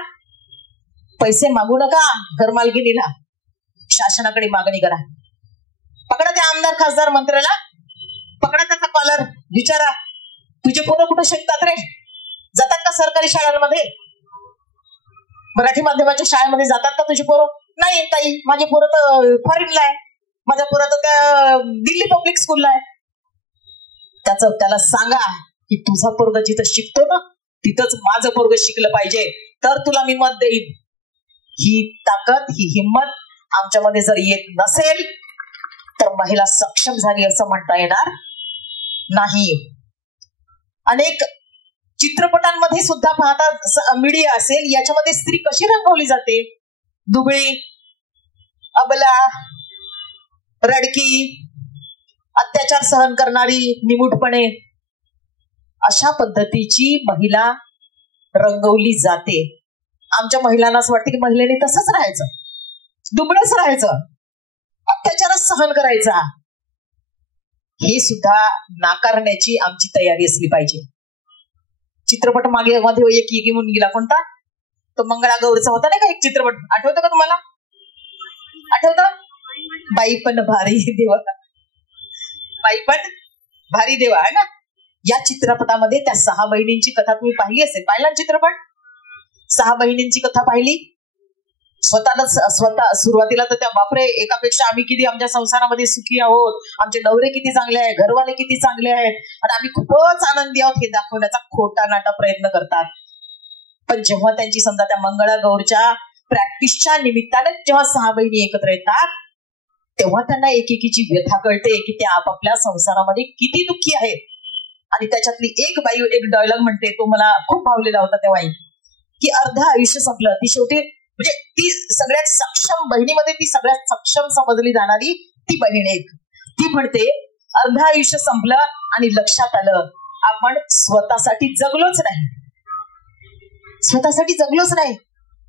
पैसे मागू नका घरमालकीनीला, शासनाकडे मागणी करा. पकडा त्या आमदार खासदार मंत्र्याला, पकडा त्याचा कॉलर, विचारा तुझे पोरं कुठे शिकतात रे? जातात का सरकारी शाळांमध्ये? मराठी माध्यमाच्या शाळेमध्ये जातात का तुझे पोरं? नाही ताई, माझे पोरं तर फॉरेनला आहे, माझ्या पोरं तर त्या दिल्ली पब्लिक स्कूलला आहे. त्याला सांगा की तुझा पोरग जिथं शिकतो ना तिथंच माझं पोरग शिकलं पाहिजे, तर तुला मी मत देईन. ही ताकद, ही हिंमत आमच्यामध्ये जर येत नसेल तर महिला सक्षम झाली असं म्हणता येणार नाही. अनेक चित्रपटांमध्ये सुद्धा पाहता, मीडिया असेल, याच्यामध्ये स्त्री कशी रंगवली जाते? दुबळी, अबला, रडकी, अत्याचार सहन करणारी, निमूटपणे, अशा पद्धतीची महिला रंगवली जाते. आमच्या महिलांना असं वाटतं की महिलेने तसंच राहायचं, दुबळच राहायचं, अत्याचारच सहन करायचा. हे सुद्धा नाकारण्याची आमची तयारी असली पाहिजे. चित्रपट मागे मध्ये एक मुलगीला, कोणता तो मंगळागौरचा होता नाही का एक चित्रपट, आठवतं का तुम्हाला? आठवतं? बाई पण भारी देवा, बाई पण भारी देवा आहे ना. या चित्रपटामध्ये त्या 6 बहिणींची कथा तुम्ही पाहिली असेल, पाहिला चित्रपट? 6 बहिणींची कथा पाहिली. स्वतः सुरुवातीला तर त्या बापरे, एकापेक्षा आम्ही किती आमच्या संसारामध्ये सुखी आहोत, आमचे नवरे किती चांगले आहेत, घरवाले किती चांगले आहेत आणि आम्ही खूपच आनंदी आहोत हे दाखवण्याचा खोटा नाटा प्रयत्न करतात. पण जेव्हा त्यांची समजा त्या मंगळागौरच्या प्रॅक्टिसच्या निमित्ताने जेव्हा 6 बहिणी एकत्र येतात तेव्हा त्यांना एकेकीची व्यथा कळते की त्या आपापल्या संसारामध्ये किती दुःखी आहेत. आणि त्याच्यातली एक बाई एक डायलॉग म्हणते, तो मला खूप भावलेला होता तेव्हा, की अर्ध आयुष्य संपलं. ती शेवटी म्हणजे ती सगळ्यात सक्षम बहिणीमध्ये ती सगळ्यात सक्षम समजली जाणारी ती बहीण एक, ती म्हणते अर्ध आयुष्य संपलं आणि लक्षात आलं आपण स्वतःसाठी जगलोच नाही, स्वतःसाठी जगलोच नाही.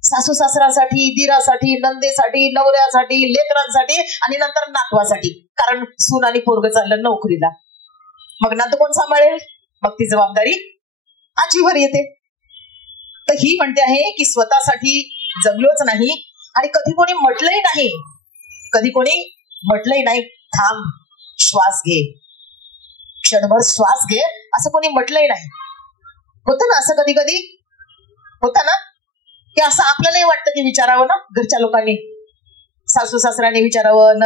सासू सासऱ्यासाठी, दिरासाठी, नंदेसाठी, नवऱ्यासाठी, लेकरांसाठी आणि नंतर नातवासाठी. कारण सून आणि पोरग चाललं नोकरीला, मग नातू कोण सांभाळेल? मग ती जबाबदारी आजीवर येते. तर ही म्हणते आहे की स्वतःसाठी जगलोच नाही आणि कधी कोणी म्हटलंही नाही, कधी कोणी म्हटलंही नाही थांब, श्वास घे, क्षणभर श्वास घे, असं कोणी म्हटलंही नाही. होतं ना असं, कधी कधी होतं ना की असं आपल्यालाही वाटतं की विचारावं ना, घरच्या लोकांनी, सासू सासऱ्याने विचारावं,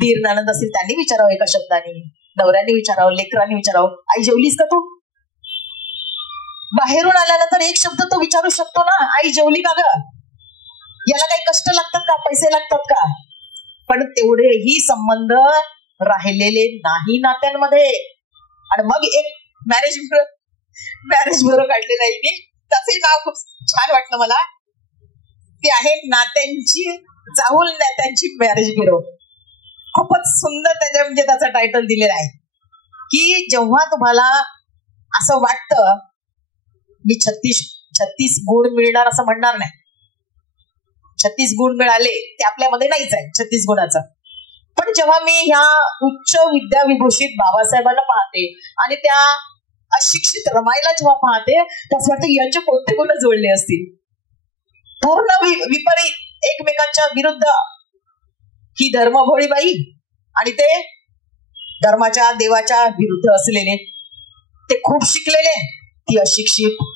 धीर नणंद असतील त्यांनी विचारावं एका शब्दाने, नवऱ्याने विचारावं, लेकरांनी विचारावं, आई जेवलीस का तू? बाहेरून आल्यानंतर एक शब्द तो विचारू शकतो ना, आई जेवली का ग? याला काही कष्ट लागतात का, पैसे लागतात का? पण तेवढेही संबंध राहिलेले नाही नात्यांमध्ये. आणि मग एक मॅरेज ब्युरो काढलेला आहे मी, त्याचंही नाव खूप छान वाटलं मला. ती आहे नात्यांची चाहूल नात्यांची मॅरेज ब्युरो. खूपच सुंदर त्याच्या म्हणजे त्याचा टायटल दिलेला आहे की जेव्हा तुम्हाला असं वाटतं मी 36 गुण मिळणार असं म्हणणार नाही, 36 गुण मिळाले ते आपल्यामध्ये नाहीच आहे 36 गुणाचं. पण जेव्हा मी ह्या उच्च विद्याविभूषित बाबासाहेबांना पाहते आणि त्या अशिक्षित रमाईला जेव्हा पाहते, त्याच वाटतं यांचे कोणते गुण जोडले असतील. पूर्ण विपरीत, एकमेकांच्या विरुद्ध. ही धर्मभोळी बाई आणि ते धर्माच्या देवाच्या विरुद्ध असलेले, ते खूप शिकलेले, ती अशिक्षित.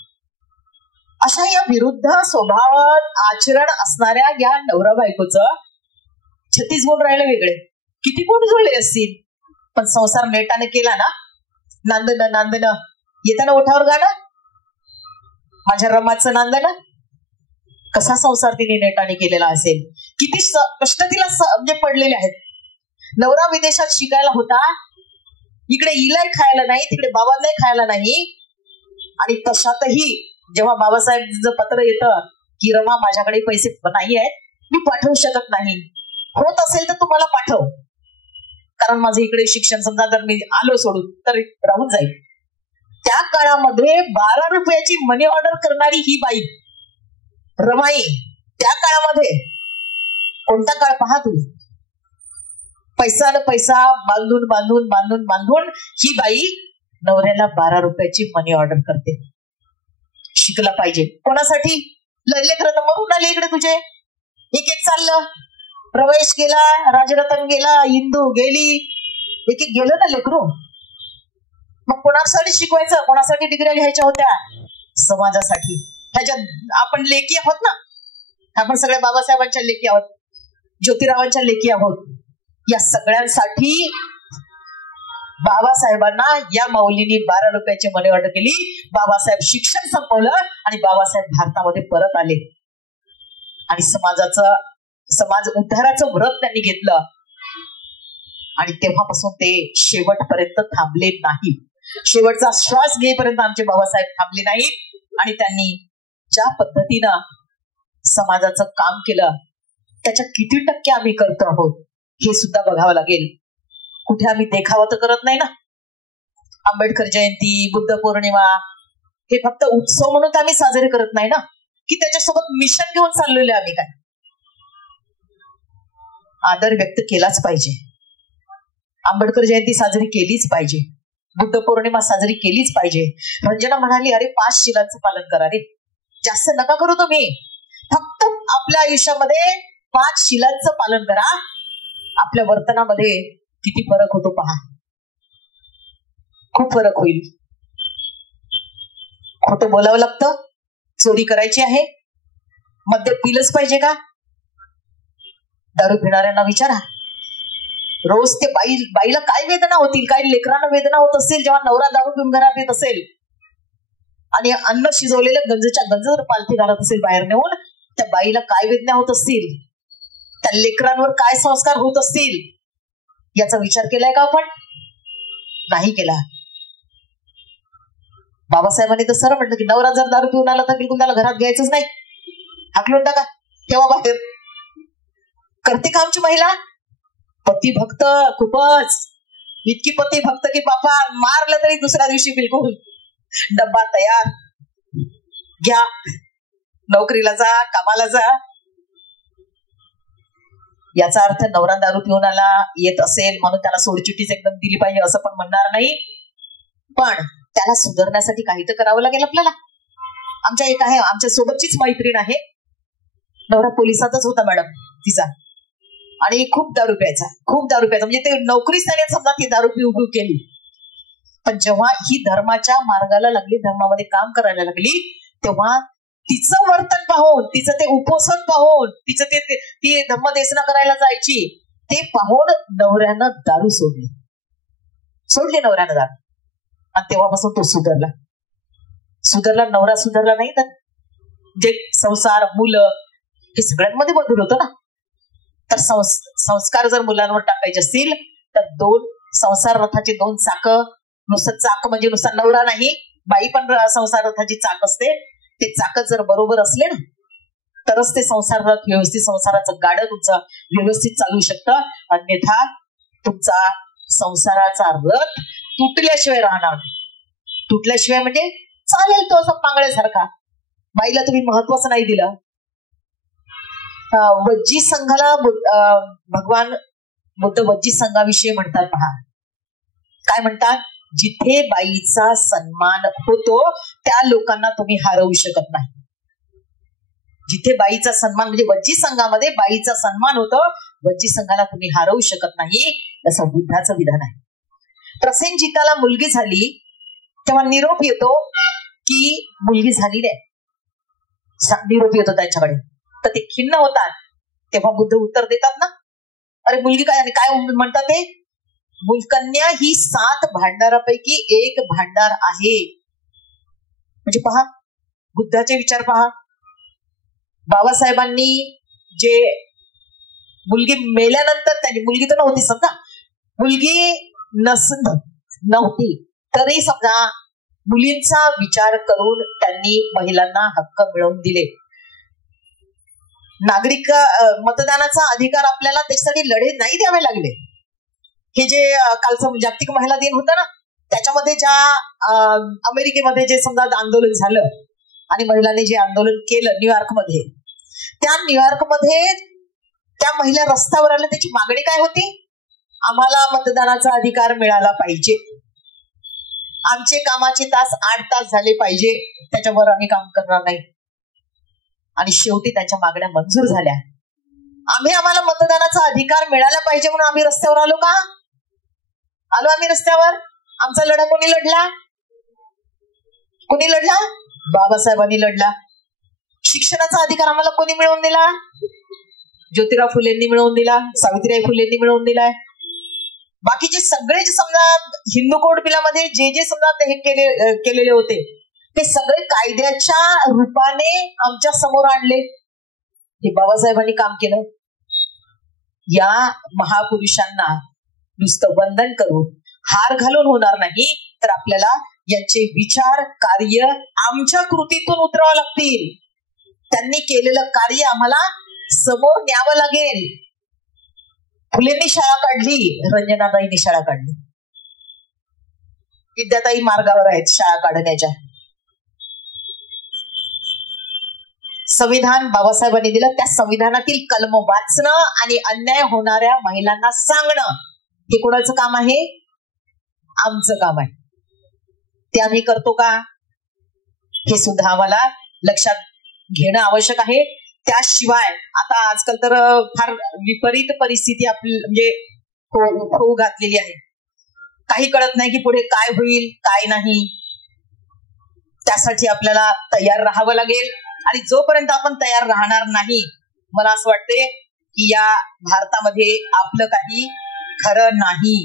अशा या विरुद्ध स्वभावात आचरण असणाऱ्या या नवरा बायकोचं 36 गुण राहिले वेगळे. किती गुण जुळले असतील. पण संसार नेटाने केला ना, नांदणं येताना ओठावर गाणं, माझ्या रमाचं नांदणं. कसा संसार तिने नेटाने केलेला असेल, किती कष्ट तिला म्हणजे पडलेले आहेत. नवरा विदेशात शिकायला होता, इकडे इलाय खायला नाही, तिकडे बाबांनाही खायला नाही. आणि तशातही जेव्हा बाबासाहेबचं पत्र येतं की रमा माझ्याकडे पैसे नाही आहेत, मी पाठवू शकत नाही, होत असेल तर तुम्हाला पाठव, कारण माझं इकडे शिक्षण समजा जर मी आलो सोडून तर राहून जाईल. त्या काळामध्ये 12 रुपयाची मनी ऑर्डर करणारी ही बाई रमाई, त्या काळामध्ये कोणता काळ पहा तुम्ही, पैसा न पैसा बांधून बांधून बांधून बांधून ही बाई नवऱ्याला 12 रुपयाची मनी ऑर्डर करते. शिकला पाहिजे कोणासाठी? लेकरं म्हणून आले इकडे तुझे, एक एक चाललं, प्रवेश गेला, राजरतन गेला, इंदू गेली, एक एक गेलं ना लेकरू. मग कोणासाठी शिकवायचं, कोणासाठी डिग्र्या घ्यायच्या होत्या? समाजासाठी. ह्याच्यात आपण लेकी आहोत ना, आपण सगळ्या बाबासाहेबांच्या लेकी आहोत, ज्योतिरावांच्या लेकी आहोत. या सगळ्यांसाठी बाबासाहेबांना या माऊलींनी 12 रुपयाची मनी ऑर्डर केली. बाबासाहेब शिक्षण संपवलं आणि बाबासाहेब भारतामध्ये परत आले आणि समाज उद्धाराचं व्रत त्यांनी घेतलं. आणि तेव्हापासून ते शेवटपर्यंत थांबले नाही. शेवटचा श्वास घेईपर्यंत आमचे बाबासाहेब थांबले नाहीत. आणि त्यांनी ज्या पद्धतीनं समाजाचं काम केलं, त्याच्या किती टक्के आम्ही करतो आहोत हे सुद्धा बघावं लागेल. कुठे आम्ही देखावा तर करत नाही ना. आंबेडकर जयंती, बुद्ध पौर्णिमा हे फक्त उत्सव म्हणून आम्ही साजरे करत नाही ना, की त्याच्यासोबत मिशन घेऊन चाललेले आम्ही काय. आदर व्यक्त केलाच पाहिजे. आंबेडकर जयंती साजरी केलीच पाहिजे, बुद्ध पौर्णिमा साजरी केलीच पाहिजे. रंजना म्हणाली अरे 5 शिलांचं पालन करा रे, जास्त नका करू तुम्ही, फक्त आपल्या आयुष्यामध्ये 5 शिलांचं पालन करा. आपल्या वर्तनामध्ये किती फरक होतो पहा, खूप फरक होईल. खोटं बोलावं लागतं, चोरी करायची आहे, मद्य पिलंच पाहिजे का? दारू पिणाऱ्यांना विचारा, रोज ते बाईला काय वेदना होतील, काय लेकरांना वेदना होत असेल जेव्हा नवरा दारू पिऊन घरात येत असेल आणि अन्न शिजवलेलं गंजच्या गंज जर पालथी घालत असेल बाहेर नेऊन, त्या बाईला काय वेदना होत असतील, त्या लेकरांवर काय संस्कार होत असतील, याचा विचार केलाय का आपण? नाही केला. बाबासाहेबांनी तर सरळ म्हटलं की नवरा जर दारू पिऊन आला तर बिलकुल त्याला घरात घ्यायचंच नाही, हाकलून टाका, ठेवा बाहेर. करते का आमची महिला? पती भक्त, खूपच इतकी पती भक्त की बापा मारलं तरी दुसऱ्या दिवशी बिलकुल डब्बा तयार, घ्या, नोकरीला जा, कामाला जा. याचा अर्थ नवरा दारू पिऊन आला येत असेल म्हणून त्याला सोडचिठ्ठीच एकदम दिली पाहिजे असं पण म्हणणार नाही. पण त्याला सुधारण्यासाठी काही तर करावं लागेल आपल्याला. आमच्या एक आहे, आमच्या सोबतचीच मैत्रीण आहे, नवरा पोलिसातच होता मॅडम तिचा, आणि खूप दारू प्यायचा म्हणजे ते नोकरीच त्याने समजा ती दारू पिऊ केली. पण जेव्हा ही धर्माच्या मार्गाला लागली, धर्मामध्ये काम करायला लागली, तेव्हा तिचं वर्तन पाहून, तिचं ते उपोषण पाहून, तिचं ते ती धम्मदेसना करायला जायची, ते पाहून नवऱ्यानं दारू सोडली नवऱ्यानं दारू. आणि तेव्हापासून तो सुधारला. नवरा सुधारला नाही तर जे संसार, मुलं हे सगळ्यांमध्ये बदल होतं ना. तर संस्कार जर मुलांवर टाकायचे असतील तर 2 संसार रथाचे 2 चाकं, नुसतं चाक म्हणजे नुसता नवरा नाही, बाई पण संसार रथाची चाक असते. ते चाक जर बरोबर असले ना तरच ते संसार रथ व्यवस्थित, संसाराचं गाडं तुमचं व्यवस्थित चालू शकतं. अन्यथा तुमचा संसाराचा रथ तुटल्याशिवाय राहणार नाही. तुटल्याशिवाय म्हणजे चालेल तो असं पांगळ्यासारखा, बाईला तुम्ही महत्वच नाही दिलं. वज्जी संघाला भगवान बुद्ध वज्जी संघाविषयी म्हणतात पहा, काय म्हणतात, जिथे बाईचा सन्मान होतो त्या लोकांना तुम्ही हरवू शकत नाही. जिथे बाईचा सन्मान म्हणजे वज्जी संघामध्ये बाईचा सन्मान होतो, वज्जी संघाला तुम्ही हरवू शकत नाही, असं बुद्धाचं विधान आहे. प्रसेनजिताला मुलगी झाली तेव्हा निरोप येतो की मुलगी झालेली आहे, निरोप येतो त्यांच्याकडे, तर ते खिन्न होतात. तेव्हा बुद्ध उत्तर देतात ना, अरे मुलगी काय, आणि काय म्हणतात ते, मुलकन्या ही 7 भांडारापैकी एक भांडार आहे. म्हणजे पहा बुद्धाचे विचार पहा. बाबासाहेबांनी जे मुलगी मेल्यानंतर, त्यांनी मुलगी तर नव्हती समजा, मुलगी नव्हती तरी समजा मुलींचा विचार करून त्यांनी महिलांना हक्क मिळवून दिले. नागरिक मतदानाचा अधिकार आपल्याला त्याच्यासाठी लढे नाही द्यावे लागले. हे जे कालचं जागतिक महिला दिन होतं ना, त्याच्यामध्ये ज्या अमेरिकेमध्ये जे समजा आंदोलन झालं आणि महिलांनी जे आंदोलन केलं न्यूयॉर्कमध्ये, त्या न्यूयॉर्कमध्ये त्या महिला रस्त्यावर आल्या, त्याची मागणी काय होती, आम्हाला मतदानाचा अधिकार मिळाला पाहिजे, आमचे कामाचे तास 8 तास झाले पाहिजे, त्याच्यावर आम्ही काम करणार नाही. आणि शेवटी त्यांच्या मागण्या मंजूर झाल्या. आम्हाला मतदानाचा अधिकार मिळाला पाहिजे म्हणून आम्ही रस्त्यावर आलो का? आलो आम्ही रस्त्यावर. आमचा लढा कोणी लढला? बाबासाहेबांनी लढला. शिक्षणाचा अधिकार आम्हाला कोणी मिळवून दिला? ज्योतिराव फुलेंनी मिळवून दिला, सावित्रीबाई फुलेंनी मिळवून दिलाय. बाकीचे सगळे जे समजा हिंदू कोड बिलामध्ये जे समजा हे केलेले होते, ते सगळे कायद्याच्या रूपाने आमच्या समोर आणले. हे बाबासाहेबांनी काम केलं. या महापुरुषांना नुसतं वंदन करून, हार घालून होणार नाही, तर आपल्याला यांचे विचार, कार्य आमच्या कृतीतून उतरावं लागतील. त्यांनी केलेलं कार्य आम्हाला समोर न्यावं लागेल. फुलेंनी शाळा काढली, रंजनाताईंनी शाळा काढली, विद्याताई मार्गावर आहेत शाळा काढण्याच्या. संविधान बाबासाहेबांनी दिलं, त्या संविधानातील कलम वाचणं आणि अन्याय होणाऱ्या महिलांना सांगणं, हे कोणाचं काम आहे? आमचं काम आहे. ते आम्ही करतो का? हे सुद्धा आम्हाला लक्षात घेणं आवश्यक आहे. त्याशिवाय आता आजकाल तर फार विपरीत परिस्थिती आपली म्हणजे होऊ घातलेली आहे. काही कळत नाही की पुढे काय होईल काय नाही. त्यासाठी आपल्याला तयार राहावं लागेल. आणि जोपर्यंत आपण तयार राहणार नाही, मला असं वाटते की या भारतामध्ये आपलं काही खरं नाही.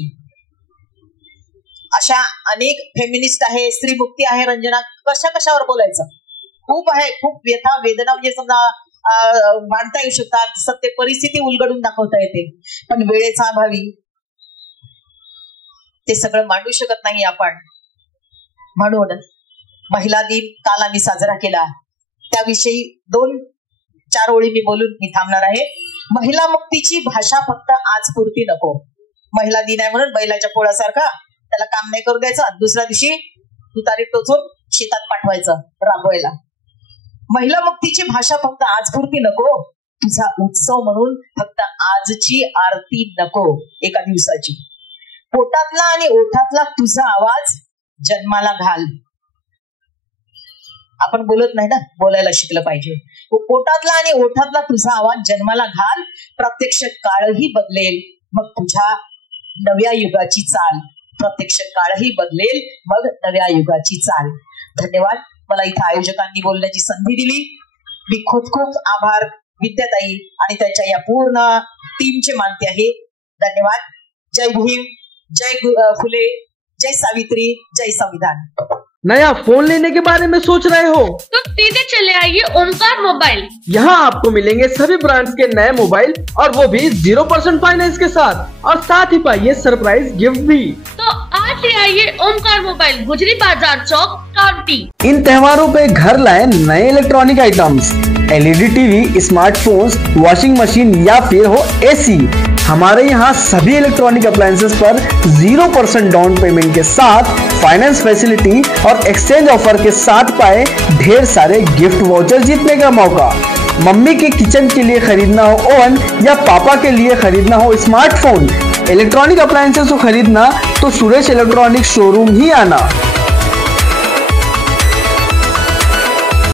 अशा अनेक फेमिनिस्ट आहे, स्त्री मुक्ती आहे, रंजना, कशावर बोलायचं खूप आहे. खूप व्यथा वेदना म्हणजे समजा मांडता येऊ शकतात, सत्य परिस्थिती उलगडून दाखवता येते, पण वेळेचा अभावी ते सगळं मांडू शकत नाही आपण. म्हणून महिला दिन काल आम्ही साजरा केला, त्याविषयी 2-4 ओळी मी बोलून मी थांबणार आहे. महिला मुक्तीची भाषा फक्त आज पुरती नको. महिला दिन आहे म्हणून बैलाच्या पोळासारखा त्याला काम नाही करू द्यायचं, दुसऱ्या दिवशी तुतारी टोचून शेतात पाठवायचं राबवायला. महिला मुक्तीची भाषा फक्त आज पुरती नको. तुझा उत्सव म्हणून फक्त आजची आरती नको एका दिवसाची. पोटातला आणि ओठातला तुझा आवाज जन्माला घाल. आपण बोलत नाही ना, बोलायला शिकलं पाहिजे. पोटातला आणि ओठातला तुझा आवाज जन्माला घाल, प्रत्यक्ष काळही बदलेल मग तुझ्या नव्या युगाची चाल. प्रत्यक्ष काळही बदलेल मग नव्या युगाची चाल. धन्यवाद. मला इथं आयोजकांनी बोलण्याची संधी दिली. मी खूप खूप आभार विद्याताई आणि त्यांच्या या पूर्ण टीमचे मानते आहे. धन्यवाद. जय भीम, जय फुले, जय सावित्री, जय संविधान. नया फोन लेने के बारे में सोच रहे हो तो सीधे चले आइए ओमकार मोबाइल. यहाँ आपको मिलेंगे सभी ब्रांड्स के नए मोबाइल और वो भी 0% फाइनेंस के साथ, और साथ ही पाइए सरप्राइज गिफ्ट भी. तो आज ही आइए ओमकार मोबाइल, गुजरी बाजार चौक, काउंटी. इन त्योहारों पे घर लाए नए electronic items, LED TV, smartphones, washing machine या फिर हो AC. हमारे यहाँ सभी इलेक्ट्रॉनिक अप्लायंसेस पर 0% डाउन पेमेंट के साथ फाइनेंस फैसिलिटी और एक्सचेंज ऑफर के साथ पाए ढेर सारे गिफ्ट वाउचर जीतने का मौका. मम्मी के किचन के लिए खरीदना हो ओवन या पापा के लिए खरीदना हो स्मार्टफोन, इलेक्ट्रॉनिक अप्लायंसेस को खरीदना तो सुरेश इलेक्ट्रॉनिक शोरूम ही आना.